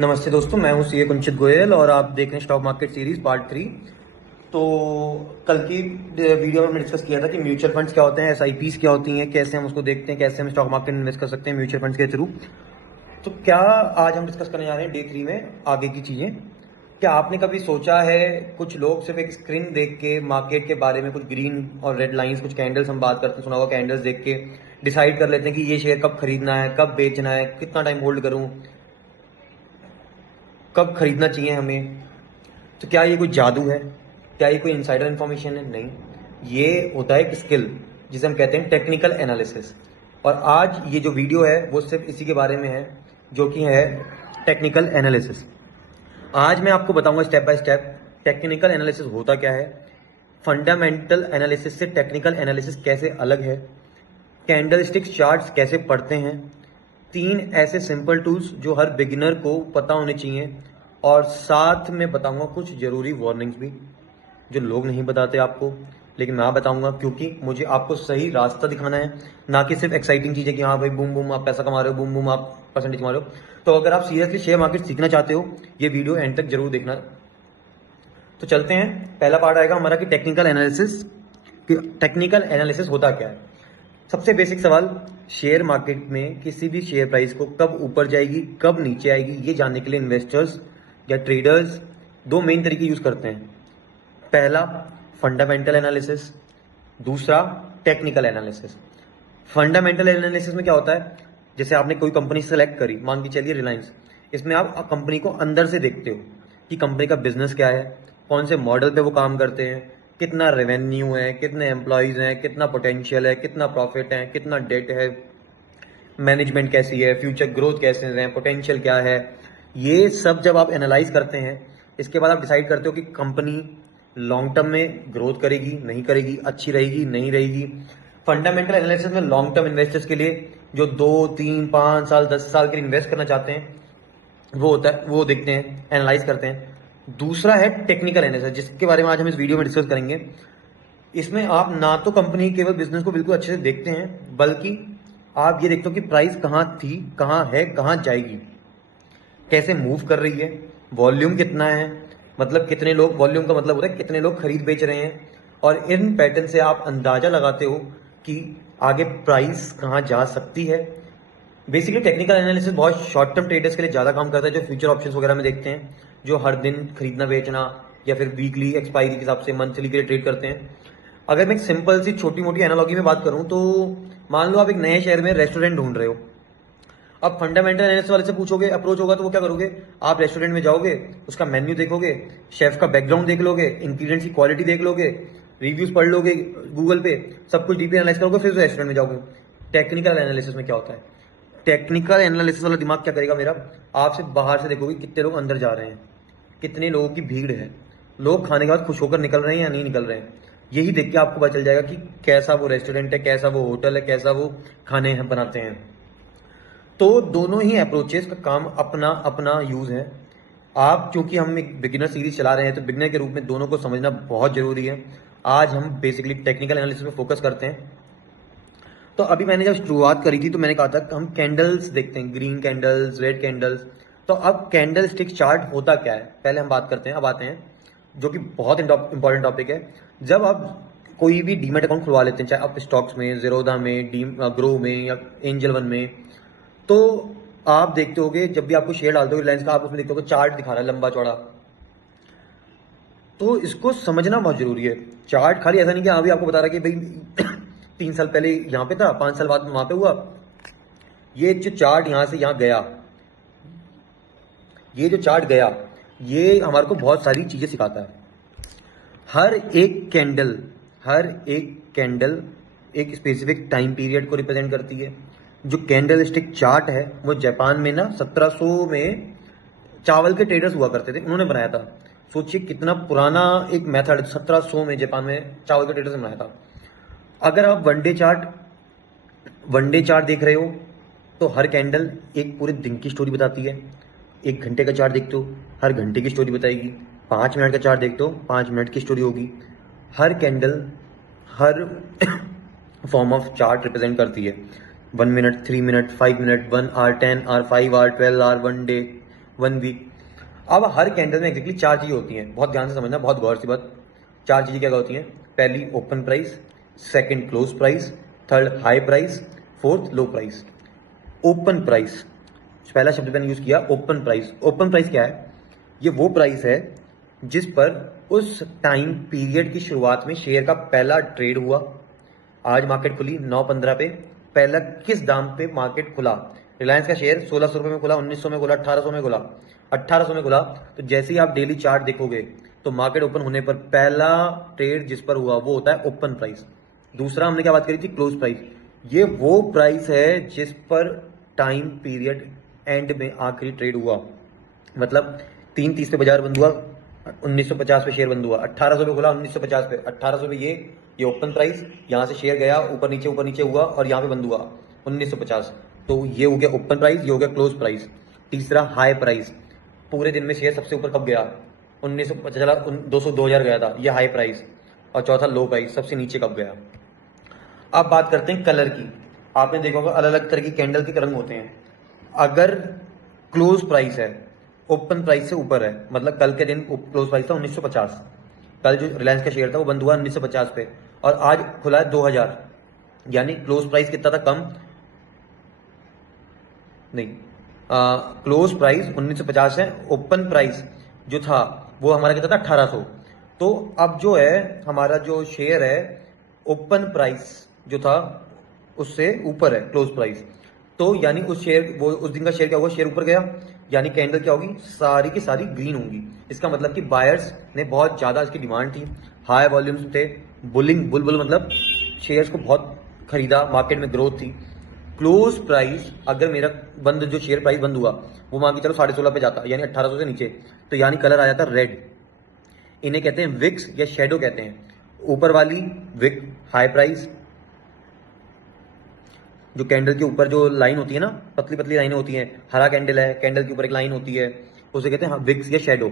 नमस्ते दोस्तों, मैं हूं सीए कुंचित गोयल और आप देख रहे हैं स्टॉक मार्केट सीरीज पार्ट 3। तो कल की वीडियो में हमने डिस्कस किया था कि म्यूचुअल फंड्स क्या होते हैं, एसआईपीज क्या होती हैं, कैसे हम उसको देखते हैं, कैसे हम स्टॉक मार्केट में इन्वेस्ट कर सकते हैं म्यूचुअल फंड्स के थ्रू। तो क्या आज हम डिस्कस करने जा रहे हैं डे 3 में आगे की चीज़ें। क्या आपने कभी सोचा है, कुछ लोग सिर्फ एक स्क्रीन देख के मार्केट के बारे में कुछ ग्रीन और रेड लाइंस, कुछ कैंडल्स हम बात करते हैं, सुना हुआ कैंडल्स देख के डिसाइड कर लेते हैं कि ये शेयर कब खरीदना है, कब बेचना है, कितना टाइम होल्ड करूं, कब खरीदना चाहिए हमें। तो क्या ये कोई जादू है? क्या ये कोई इनसाइडर इन्फॉर्मेशन है? नहीं, ये होता है एक स्किल जिसे हम कहते हैं टेक्निकल एनालिसिस। और आज ये जो वीडियो है वो सिर्फ इसी के बारे में है, जो कि है टेक्निकल एनालिसिस। आज मैं आपको बताऊंगा step by step technical analysis होता क्या है, फंडामेंटल एनालिसिस से टेक्निकल एनालिसिस कैसे अलग है, कैंडल स्टिक्स चार्ट्स कैसे पढ़ते हैं, 3 ऐसे सिंपल टूल्स जो हर बिगिनर को पता होने चाहिए, और साथ में बताऊंगा कुछ जरूरी वार्निंग्स भी जो लोग नहीं बताते आपको, लेकिन मैं बताऊंगा क्योंकि मुझे आपको सही रास्ता दिखाना है, ना कि सिर्फ एक्साइटिंग चीजें कि हाँ भाई बूम बूम आप पैसा कमा रहे हो, बूम बूम आप परसेंटेज कमा रहे हो। तो अगर आप सीरियसली शेयर मार्केट सीखना चाहते हो, ये वीडियो एंड तक जरूर देखना। तो चलते हैं, पहला पार्ट आएगा हमारा कि टेक्निकल एनालिसिस। टेक्निकल एनालिसिस होता क्या है। सबसे बेसिक सवाल, शेयर मार्केट में किसी भी शेयर प्राइस को कब ऊपर जाएगी कब नीचे आएगी, ये जानने के लिए इन्वेस्टर्स या ट्रेडर्स दो मेन तरीके यूज करते हैं। पहला फंडामेंटल एनालिसिस, दूसरा टेक्निकल एनालिसिस। फंडामेंटल एनालिसिस में क्या होता है, जैसे आपने कोई कंपनी सेलेक्ट करी, मान के चलिए रिलायंस। इसमें आप कंपनी को अंदर से देखते हो कि कंपनी का बिजनेस क्या है, कौन से मॉडल पे वो काम करते हैं, कितना रेवेन्यू है, कितने एम्प्लॉयज हैं, कितना पोटेंशियल है, कितना प्रॉफिट है, कितना डेट है, मैनेजमेंट कैसी है, फ्यूचर ग्रोथ कैसे है, पोटेंशियल क्या है। ये सब जब आप एनालाइज करते हैं, इसके बाद आप डिसाइड करते हो कि कंपनी लॉन्ग टर्म में ग्रोथ करेगी नहीं करेगी, अच्छी रहेगी नहीं रहेगी। फंडामेंटल एनालिसिस में लॉन्ग टर्म इन्वेस्टर्स के लिए जो 2 3 5 साल 10 साल के लिए इन्वेस्ट करना चाहते हैं, वो होता है, वो देखते हैं, एनालाइज करते हैं। दूसरा है टेक्निकल एनालिसिस, जिसके बारे में आज हम इस वीडियो में डिस्कस करेंगे। इसमें आप ना तो कंपनी केवल बिजनेस को बिल्कुल अच्छे से देखते हैं, बल्कि आप ये देखते हो कि प्राइस कहाँ थी, कहाँ है, कहाँ जाएगी, कैसे मूव कर रही है, वॉल्यूम कितना है, मतलब कितने लोग, वॉल्यूम का मतलब होता है कितने लोग खरीद बेच रहे हैं। और इन पैटर्न से आप अंदाजा लगाते हो कि आगे प्राइस कहाँ जा सकती है। बेसिकली टेक्निकल एनालिसिस बहुत शॉर्ट टर्म ट्रेडर्स के लिए ज़्यादा काम करता है, जो फ्यूचर ऑप्शंस वगैरह में देखते हैं, जो हर दिन खरीदना बेचना या फिर वीकली एक्सपायरी के हिसाब से मंथली के लिए ट्रेड करते हैं। अगर मैं एक सिंपल सी छोटी मोटी एनालॉजी में बात करूं, तो मान लो आप एक नए शहर में रेस्टोरेंट ढूंढ रहे हो। अब फंडामेंटल एनालिसिस वाले से पूछोगे, अप्रोच होगा, तो वो क्या करोगे, आप रेस्टोरेंट में जाओगे, उसका मेन्यू देखोगे, शेफ का बैकग्राउंड देख लोगे, इंग्रीडियंट्स की क्वालिटी देख लोगे, रिव्यूज पढ़ लोगे गूगल पे, सब कुछ डीपली एनालाइज करोगे, फिर रेस्टोरेंट में जाओगे। टेक्निकल एनालिसिस में क्या होता है, टेक्निकल एनालिसिस वाला दिमाग क्या करेगा मेरा, आप सिर्फ बाहर से देखोगे कितने लोग अंदर जा रहे हैं, कितने लोगों की भीड़ है, लोग खाने के बाद खुश होकर निकल रहे हैं या नहीं निकल रहे हैं। यही देख के आपको पता चल जाएगा कि कैसा वो रेस्टोरेंट है, कैसा वो होटल है, कैसा वो खाने बनाते हैं। तो दोनों ही अप्रोचेस का काम अपना अपना यूज है। आप, क्योंकि हम एक बिगिनर सीरीज चला रहे हैं, तो बिगिनर के रूप में दोनों को समझना बहुत जरूरी है। आज हम बेसिकली टेक्निकल एनालिसिस पे फोकस करते हैं। तो अभी मैंने जब शुरुआत करी थी तो मैंने कहा था कि हम कैंडल्स देखते हैं, ग्रीन कैंडल्स, रेड कैंडल्स। तो अब कैंडल स्टिक चार्ट होता क्या है, पहले हम बात करते हैं, अब आते हैं जो कि बहुत इंपॉर्टेंट टॉपिक है। जब आप कोई भी डीमेट अकाउंट खुलवा लेते हैं, चाहे आप स्टॉक्स में, जीरोधा में, ग्रो में या एंजल वन में, तो आप देखते होगे जब भी आपको शेयर डालते हो रिलायंस का, आप उसमें देखते हो चार्ट दिखा रहा है लंबा चौड़ा। तो इसको समझना बहुत जरूरी है। चार्ट खाली ऐसा नहीं कि अभी आपको बता रहा है कि भाई 3 साल पहले यहाँ पे था, 5 साल बाद वहां पे हुआ। ये जो चार्ट यहां से यहां गया, ये जो चार्ट गया, ये हमारे को बहुत सारी चीजें सिखाता है। हर एक कैंडल, हर एक कैंडल एक स्पेसिफिक टाइम पीरियड को रिप्रेजेंट करती है। जो कैंडल स्टिक चार्ट है वो जापान में ना 1700 में चावल के ट्रेडर्स हुआ करते थे, उन्होंने बनाया था। सोचिए कितना पुराना एक मेथड 1700 में जापान में चावल के ट्रेडर्स ने बनाया था। अगर आप वनडे चार्ट देख रहे हो, तो हर कैंडल एक पूरे दिन की स्टोरी बताती है। 1 घंटे का चार्ट देखते हो, हर घंटे की स्टोरी बताएगी। 5 मिनट का चार्ट देखते हो, 5 मिनट की स्टोरी होगी। हर कैंडल हर फॉर्म ऑफ चार्ट रिप्रेजेंट करती है। 1 minute, 3 minute, 5 minute, 1 hour, 10 hour, 5 hour, 12 hour, 1 day, 1 week. अब हर कैंडल में एग्जैक्टली 4 चीजें होती हैं, बहुत ध्यान से समझना, बहुत गौर से बात। 4 चीजें क्या होती हैं? पहली open price, second close price, third high price, fourth लो प्राइस। ओपन प्राइस, पहला शब्द मैंने यूज किया ओपन प्राइस। ओपन प्राइस क्या है? ये वो प्राइस है जिस पर उस टाइम पीरियड की शुरुआत में शेयर का पहला ट्रेड हुआ। आज मार्केट खुली 9:15 पे, पहला किस दाम पे मार्केट खुला? रिलायंस का शेयर 1600 रुपए में खुला, 1900 में खुला, 1800 में खुला। 1800 में खुला तो जैसे ही आप डेली चार्ट देखोगे तो मार्केट ओपन होने पर पहला ट्रेड जिस पर हुआ वो होता है ओपन प्राइस। दूसरा हमने क्या बात करी थी? Close price. ये वो प्राइस है जिस पर टाइम पीरियड एंड में आखिरी ट्रेड हुआ। मतलब 3:30 पे बाजार बंद हुआ, 1950 पे शेयर बंद हुआ, 1800 पे खुला, 1950 पे, 1800 पे ये ओपन प्राइस, यहां से शेयर गया ऊपर नीचे हुआ और यहां पे बंद हुआ 1950। तो ये हो गया ओपन प्राइस, ये हो गया क्लोज प्राइस। तीसरा हाई प्राइस, पूरे दिन में शेयर सबसे ऊपर कब गया? 1950 चला, 2000 गया था, ये हाई प्राइस। और चौथा लो प्राइस, सबसे नीचे कब गया? अब बात करते हैं कलर की। आपने देखा होगा अलग अलग तरह की कैंडल के रंग होते हैं। अगर क्लोज प्राइस है, ओपन प्राइस से ऊपर है, मतलब कल के दिन क्लोज प्राइस था 1950, कल जो रिलायंस का शेयर था वो बंद हुआ 1950 पे और आज खुला है 2000, यानी क्लोज प्राइस कितना था? कम नहीं, क्लोज प्राइस 1950 है, ओपन प्राइस जो था वो हमारा कितना था? 1800। तो अब जो है हमारा जो शेयर है, ओपन प्राइस जो था उससे ऊपर है क्लोज प्राइस। तो यानी उस शेयर, वो उस दिन का शेयर क्या हुआ? शेयर ऊपर गया, यानी कैंडल क्या होगी? सारी की सारी ग्रीन होंगी। इसका मतलब कि बायर्स ने बहुत ज्यादा इसकी डिमांड थी, हाई वॉल्यूम्स थे, बुल मतलब शेयर्स को बहुत खरीदा, मार्केट में ग्रोथ थी। क्लोज प्राइस अगर मेरा बंद जो शेयर प्राइस बंद हुआ वो मान के चलो 16.5 पे जाता, यानी 1800 से नीचे, तो यानी कलर आ जाता रेड। इन्हें कहते हैं विक्स या शेडो कहते हैं। ऊपर वाली विक हाई प्राइस, जो कैंडल के ऊपर जो लाइन होती है ना, पतली पतली लाइनें होती हैं, हरा कैंडल है, कैंडल के ऊपर एक लाइन होती है, उसे कहते हैं विक्स या शेडो।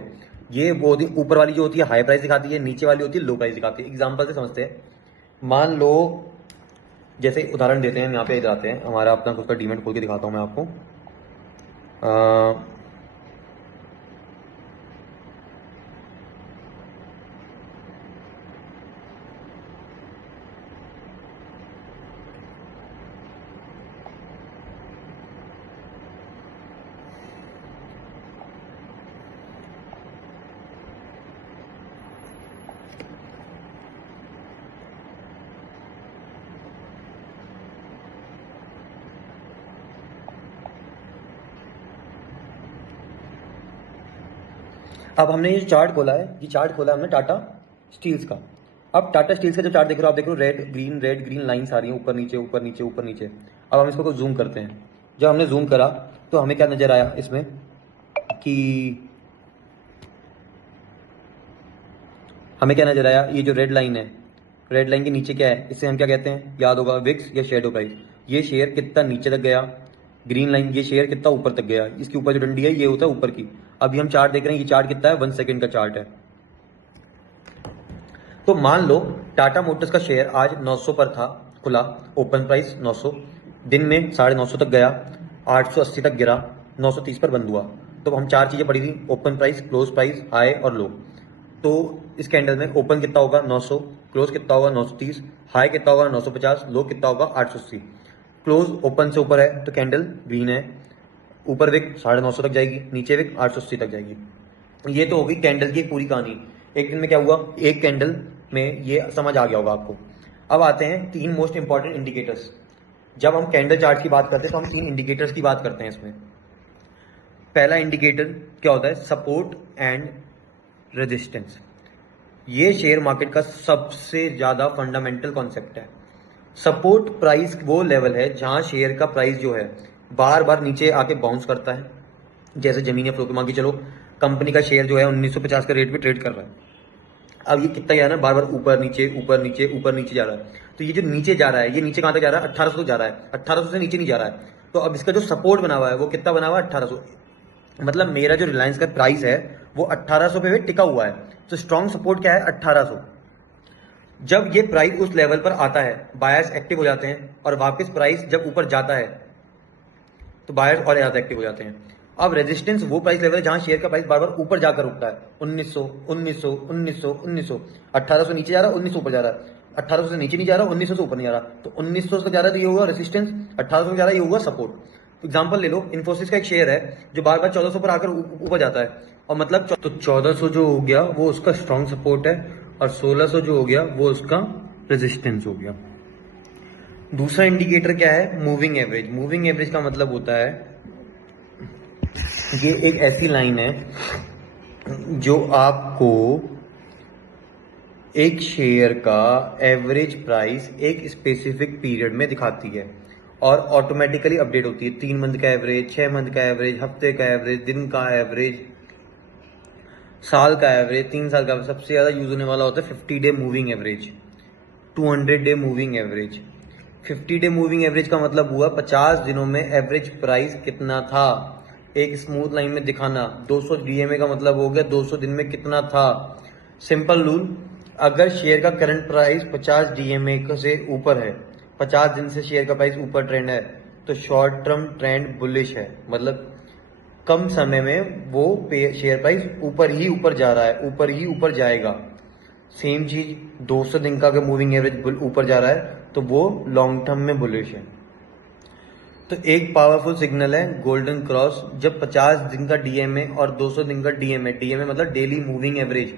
ये वो ऊपर वाली जो होती है हाई प्राइस दिखाती है, नीचे वाली होती है लो प्राइस दिखाती है। एग्जाम्पल से समझते हैं, मान लो जैसे उदाहरण देते हैं, यहाँ पे जाते हैं, हमारा अपना खुद का डीमेट खोल के दिखाता हूँ मैं आपको। अब हमने ये चार्ट खोला है, ये चार्ट खोला है हमने टाटा स्टील्स का। अब टाटा स्टील्स का जो चार्ट देख रहे हो आप, देख रहे हो रेड ग्रीन लाइन्स आ रही हैं, ऊपर नीचे ऊपर नीचे ऊपर नीचे। अब हम इसको जूम करते हैं। जब हमने जूम करा तो हमें क्या नजर आया इसमें कि हमें क्या नजर आया? ये जो रेड लाइन है, रेड लाइन के नीचे क्या है? इसे हम क्या कहते हैं? याद होगा, विक्स या शेडो प्राइस। ये शेयर कितना नीचे तक गया? ग्रीन लाइन, ये शेयर कितना ऊपर तक गया? इसके ऊपर जो डंडी है ये होता है ऊपर की। अभी हम चार्ट देख रहे हैं, ये चार्ट कितना है? 1 सेकंड का चार्ट है। तो मान लो टाटा मोटर्स का शेयर आज 900 पर था, खुला, ओपन प्राइस 900, दिन में 950 तक गया, 880 तक गिरा, 930 पर बंद हुआ। तो हम 4 चीजें पढ़ी थी, open price, close price, high और लो। तो इस कैंडल में ओपन कितना होगा? 900, क्लोज कितना होगा? 930, हाई कितना होगा? 950, लो कितना होगा? 880। क्लोज ओपन से ऊपर है तो कैंडल ग्रीन है, ऊपर विक 950 तक जाएगी, नीचे विक 880 तक जाएगी। ये तो होगी कैंडल की पूरी कहानी। एक दिन में क्या हुआ? एक कैंडल में ये समझ आ गया होगा आपको। अब आते हैं 3 मोस्ट इंपॉर्टेंट इंडिकेटर्स। जब हम कैंडल चार्ट की बात करते हैं तो हम 3 इंडिकेटर्स की बात करते हैं इसमें। पहला इंडिकेटर क्या होता है? Support and resistance. ये शेयर मार्केट का सबसे ज्यादा फंडामेंटल कॉन्सेप्ट है। सपोर्ट प्राइस वो लेवल है जहां शेयर का प्राइस जो है बार बार नीचे आके बाउंस करता है, जैसे जमीन या फ्लोर। मान के चलो कंपनी का शेयर जो है 1950 का रेट पे ट्रेड कर रहा है। अब ये कितना जा रहा है? बार बार ऊपर नीचे ऊपर नीचे ऊपर नीचे जा रहा है। तो ये जो नीचे जा रहा है, ये नीचे कहां तक जा रहा है? 1800 तक जा रहा है, 1800 से नीचे नहीं जा रहा है। तो अब इसका जो सपोर्ट बना हुआ है वो कितना बना हुआ है? 1800। मतलब मेरा जो रिलायंस का प्राइस है वो 1800 पे टिका हुआ है। तो स्ट्रॉन्ग सपोर्ट क्या है? 1800। जब ये प्राइस उस लेवल पर आता है, बायर्स एक्टिव हो जाते हैं और वापस प्राइस जब ऊपर जाता है तो बायर्स और ज्यादा एक्टिव हो जाते हैं। अब रेजिस्टेंस वो प्राइस लेवल है जहां शेयर का प्राइस बार बार ऊपर जाकर रुकता है। 1900, 1900, 1900, 1900, 1800 नीचे जा रहा है, 1900 ऊपर जा रहा है, 1800 से नीचे नहीं जा रहा, 1900 से ऊपर नहीं जा रहा, तो 1900 से जा रहा है तो ये होगा रेजिस्टेंस, 1800 से जा रहा है ये होगा सपोर्ट। एग्जांपल ले लो, इन्फोसिस का एक शेयर है जो बार बार 1400 पर आकर ऊपर जाता है, और मतलब तो 1400 जो हो गया वो उसका स्ट्रॉन्ग सपोर्ट है, और 1600 जो हो गया वो उसका रेजिस्टेंस हो गया। दूसरा इंडिकेटर क्या है? Moving average. मूविंग एवरेज का मतलब होता है ये एक ऐसी लाइन है जो आपको एक शेयर का एवरेज प्राइस एक स्पेसिफिक पीरियड में दिखाती है और ऑटोमेटिकली अपडेट होती है। 3 मंथ का एवरेज, 6 मंथ का एवरेज, हफ्ते का एवरेज, दिन का एवरेज, साल का एवरेज, 3 साल का। सबसे ज्यादा यूज होने वाला होता है 50 day moving average, 200 day moving average. 50 day moving average का मतलब हुआ 50 दिनों में एवरेज प्राइस कितना था, एक स्मूथ लाइन में दिखाना। 200 डीएमए का मतलब हो गया 200 दिन में कितना था। सिंपल रूल, अगर शेयर का करंट प्राइस 50 डीएमए से ऊपर है, 50 दिन से शेयर का प्राइस ऊपर ट्रेंड है, तो शॉर्ट टर्म ट्रेंड बुलिश है, मतलब कम समय में वो शेयर प्राइस ऊपर ही ऊपर जा रहा है, ऊपर ही ऊपर जाएगा। सेम चीज 200 दिन का अगर मूविंग एवरेज ऊपर जा रहा है तो वो लॉन्ग टर्म में बुलिश है। तो एक पावरफुल सिग्नल है गोल्डन क्रॉस, जब 50 दिन का डीएमए और 200 दिन का डीएमए, डीएमए मतलब डेली मूविंग एवरेज,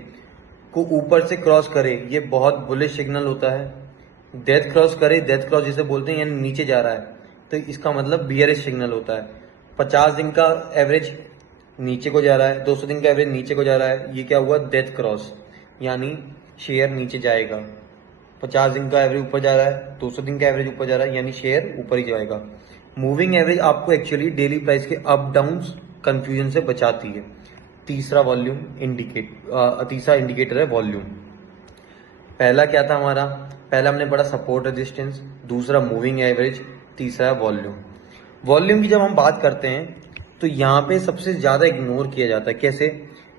को ऊपर से क्रॉस करे, ये बहुत बुलिश सिग्नल होता है। डेथ क्रॉस करे, डेथ क्रॉस जिसे बोलते हैं, यानी नीचे जा रहा है, तो इसका मतलब बियरिश सिग्नल होता है। 50 दिन का एवरेज नीचे को जा रहा है, 200 दिन का एवरेज नीचे को जा रहा है, ये क्या हुआ? डेथ क्रॉस, यानी शेयर नीचे जाएगा। 50 दिन का एवरेज ऊपर जा रहा है, 200 दिन का एवरेज ऊपर जा रहा है, यानी शेयर ऊपर ही जाएगा। मूविंग एवरेज आपको एक्चुअली डेली प्राइस के अप डाउन कंफ्यूजन से बचाती है। तीसरा इंडिकेटर है वॉल्यूम। पहला क्या था हमारा? पहला हमने पढ़ा सपोर्ट रेजिस्टेंस, दूसरा मूविंग एवरेज, तीसरा है वॉल्यूम। वॉल्यूम की जब हम बात करते हैं तो यहाँ पे सबसे ज्यादा इग्नोर किया जाता है। कैसे?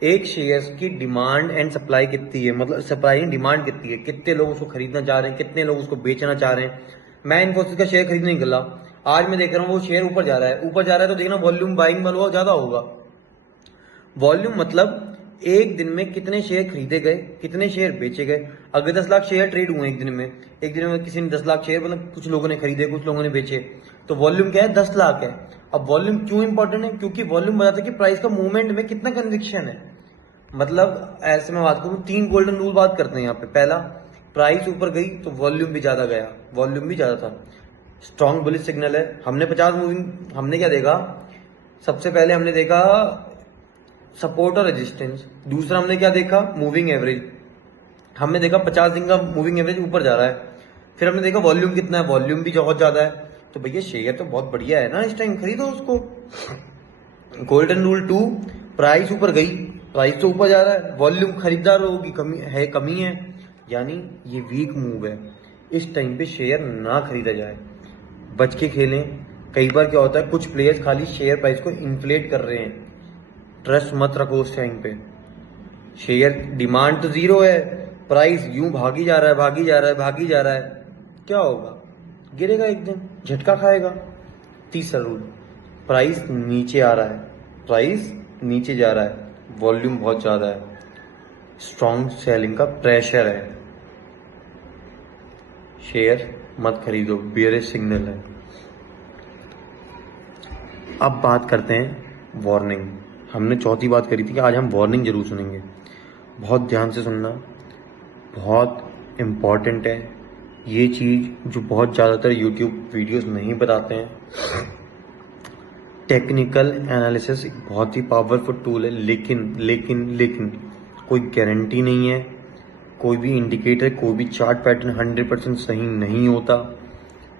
एक शेयर्स की डिमांड एंड सप्लाई कितनी है, मतलब सप्लाई एंड डिमांड कितनी है, कितने लोग उसको खरीदना चाह रहे हैं, कितने लोग उसको बेचना चाह रहे हैं। मैं इन्फोसिस का शेयर खरीदने निकला, आज मैं देख रहा हूँ वो शेयर ऊपर जा रहा है, ऊपर जा रहा है, तो देखना वॉल्यूम बाइंग वाला ज्यादा होगा। वॉल्यूम मतलब एक दिन में कितने शेयर खरीदे गए, कितने शेयर बेचे गए। अगर 10 लाख शेयर ट्रेड हुए एक दिन में किसी ने 10 लाख शेयर, मतलब कुछ लोगों ने खरीदे, कुछ लोगों ने बेचे, तो वॉल्यूम क्या है? 10 लाख है। अब वॉल्यूम क्यों इंपॉर्टेंट है? क्योंकि वॉल्यूम बताता है कि प्राइस का मूवमेंट में कितना कन्विक्शन है। मतलब ऐसे में बात करूं, 3 गोल्डन रूल बात करते हैं यहाँ पे। पहला, प्राइस ऊपर गई तो वॉल्यूम भी ज्यादा गया, वॉल्यूम भी ज्यादा था, स्ट्रॉन्ग बुलिश सिग्नल है। हमने 50 मूविंग, हमने क्या देखा? सबसे पहले हमने देखा सपोर्ट और रेजिस्टेंस। दूसरा हमने क्या देखा? Moving average. हमने देखा 50 दिन का मूविंग एवरेज ऊपर जा रहा है। फिर हमने देखा वॉल्यूम कितना है, वॉल्यूम भी बहुत ज्यादा है। तो भैया शेयर तो बहुत बढ़िया है ना, इस टाइम खरीदो उसको। गोल्डन रूल 2, प्राइस ऊपर गई, प्राइस तो ऊपर जा रहा है, वॉल्यूम खरीदारों की कमी है, यानी ये वीक मूव है। इस टाइम पे शेयर ना खरीदा जाए, बच के खेलें। कई बार क्या होता है, कुछ प्लेयर्स खाली शेयर प्राइस को इन्फ्लेट कर रहे हैं, ट्रस्ट मत रखो उस टाइम पे। शेयर डिमांड तो 0 है, प्राइस यूं भागी जा रहा है, भागी जा रहा है, भागी जा रहा है, क्या होगा? गिरेगा, एक दिन झटका खाएगा। तीसरा रूल, प्राइस नीचे आ रहा है, प्राइस नीचे जा रहा है, वॉल्यूम बहुत ज्यादा है, स्ट्रॉन्ग सेलिंग का प्रेशर है, शेयर मत खरीदो, बियरिश सिग्नल है। अब बात करते हैं वार्निंग। हमने चौथी बात करी थी कि आज हम वार्निंग जरूर सुनेंगे, बहुत ध्यान से सुनना, बहुत इम्पॉर्टेंट है ये चीज, जो बहुत ज़्यादातर यूट्यूब वीडियोस नहीं बताते हैं। टेक्निकल एनालिसिस एक बहुत ही पावरफुल टूल है, लेकिन कोई गारंटी नहीं है। कोई भी इंडिकेटर, कोई भी चार्ट पैटर्न 100% सही नहीं होता।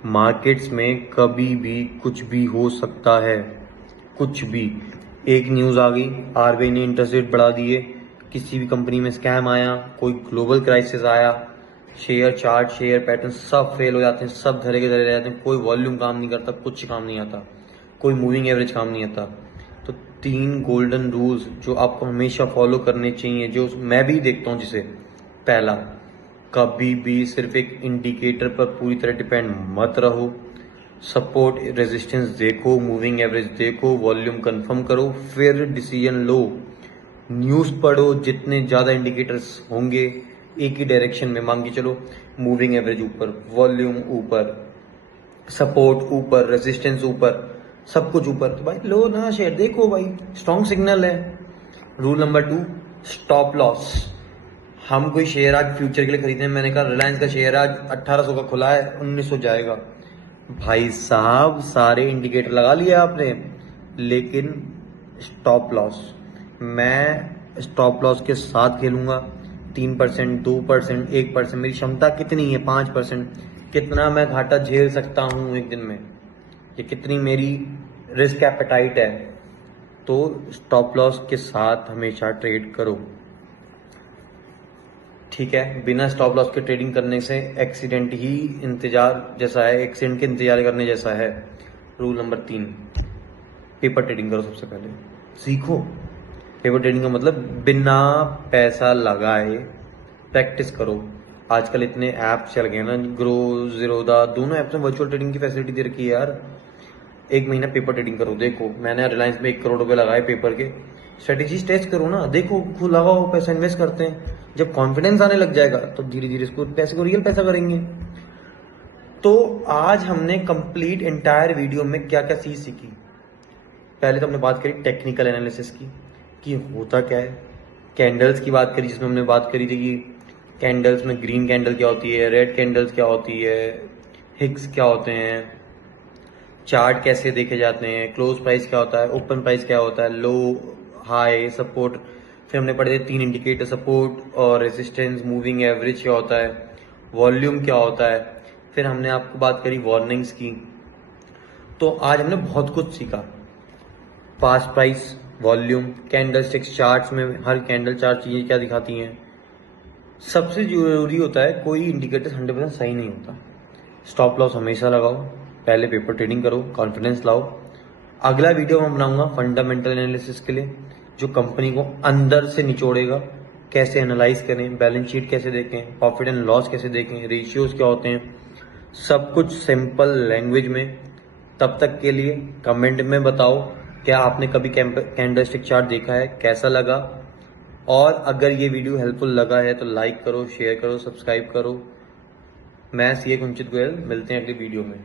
मार्केट्स में कभी भी कुछ भी हो सकता है, कुछ भी। एक न्यूज़ आ गई, आरबीआई ने इंटरेस्ट रेट बढ़ा दिए, किसी भी कंपनी में स्कैम आया, कोई ग्लोबल क्राइसिस आया, शेयर चार्ट, शेयर पैटर्न सब फेल हो जाते हैं, सब धरे के धरे रह जाते हैं। कोई वॉल्यूम काम नहीं करता, कुछ काम नहीं आता, कोई मूविंग एवरेज काम नहीं आता। तो 3 गोल्डन रूल्स जो आपको हमेशा फॉलो करने चाहिए, जो मैं भी देखता हूँ जिसे। पहला, कभी भी सिर्फ एक इंडिकेटर पर पूरी तरह डिपेंड मत रहो। सपोर्ट रेजिस्टेंस देखो, मूविंग एवरेज देखो, वॉल्यूम कंफर्म करो, फिर डिसीजन लो। न्यूज़ पढ़ो, जितने ज़्यादा इंडिकेटर्स होंगे एक ही डायरेक्शन में मान के चलो, मूविंग एवरेज ऊपर, वॉल्यूम ऊपर, सपोर्ट ऊपर, रेजिस्टेंस ऊपर, सब कुछ ऊपर, तो भाई लो ना शेयर, देखो भाई स्ट्रॉन्ग सिग्नल है। Rule number 2, stop loss. हम कोई शेयर आज फ्यूचर के लिए खरीदे, मैंने कहा रिलायंस का शेयर आज 1800 का खुला है, 1900 जाएगा। भाई साहब सारे इंडिकेटर लगा लिया आपने, लेकिन स्टॉप लॉस, मैं स्टॉप लॉस के साथ खेलूंगा। 3%, 2%, 1%, मेरी क्षमता कितनी है, 5%, कितना मैं घाटा झेल सकता हूं एक दिन में, ये कितनी मेरी रिस्क एपेटाइट है। तो स्टॉप लॉस के साथ हमेशा ट्रेड करो, ठीक है। बिना स्टॉप लॉस के ट्रेडिंग करने से एक्सीडेंट ही इंतजार जैसा है, एक्सीडेंट के इंतजार करने जैसा है। रूल नंबर 3, पेपर ट्रेडिंग करो। सबसे पहले सीखो पेपर ट्रेडिंग का मतलब बिना पैसा लगाए प्रैक्टिस करो। आजकल इतने ऐप चल गए ना, ग्रो, जीरोधा, दोनों ऐप्स में वर्चुअल ट्रेडिंग की फैसिलिटी दे रखी है यार। एक महीना पेपर ट्रेडिंग करो, देखो मैंने रिलायंस में 1 करोड़ रुपए लगाए पेपर के। स्ट्रेटेजीज टेस्ट करो ना, देखो खुद लगाओ, पैसा इन्वेस्ट करते हैं। जब कॉन्फिडेंस आने लग जाएगा तो धीरे धीरे इसको पैसे को रियल पैसा करेंगे। तो आज हमने कंप्लीट एंटायर वीडियो में क्या क्या चीज सीखी। पहले तो हमने बात करी टेक्निकल एनालिसिस की कि होता क्या है, कैंडल्स की बात करी जिसमें हमने बात करी थी कि कैंडल्स में ग्रीन कैंडल क्या होती है, रेड कैंडल्स क्या होती है, हिक्स क्या होते हैं, चार्ट कैसे देखे जाते हैं, क्लोज प्राइस क्या होता है, ओपन प्राइस क्या होता है, लो, हाई, सपोर्ट। फिर हमने पढ़े थे 3 इंडिकेटर, सपोर्ट और रेजिस्टेंस, मूविंग एवरेज क्या होता है, वॉल्यूम क्या होता है। फिर हमने आपको बात करी वार्निंग्स की। तो आज हमने बहुत कुछ सीखा, past price, volume, candle sticks, charts में हर कैंडल चार्ट चीजें क्या दिखाती हैं। सबसे जरूरी होता है कोई इंडिकेटर 100% सही नहीं होता। स्टॉप लॉस हमेशा लगाओ, पहले पेपर ट्रेडिंग करो, कॉन्फिडेंस लाओ। अगला वीडियो मैं बनाऊंगा फंडामेंटल एनालिसिस के लिए, जो कंपनी को अंदर से निचोड़ेगा, कैसे एनालाइज करें, बैलेंस शीट कैसे देखें, प्रॉफिट एंड लॉस कैसे देखें, रेशियोज क्या होते हैं, सब कुछ सिंपल लैंग्वेज में। तब तक के लिए कमेंट में बताओ क्या आपने कभी कैंडलस्टिक चार्ट देखा है, कैसा लगा। और अगर ये वीडियो हेल्पफुल लगा है तो लाइक करो, शेयर करो, सब्सक्राइब करो। मैं सीए कुंचित गोयल, मिलते हैं अगली वीडियो में।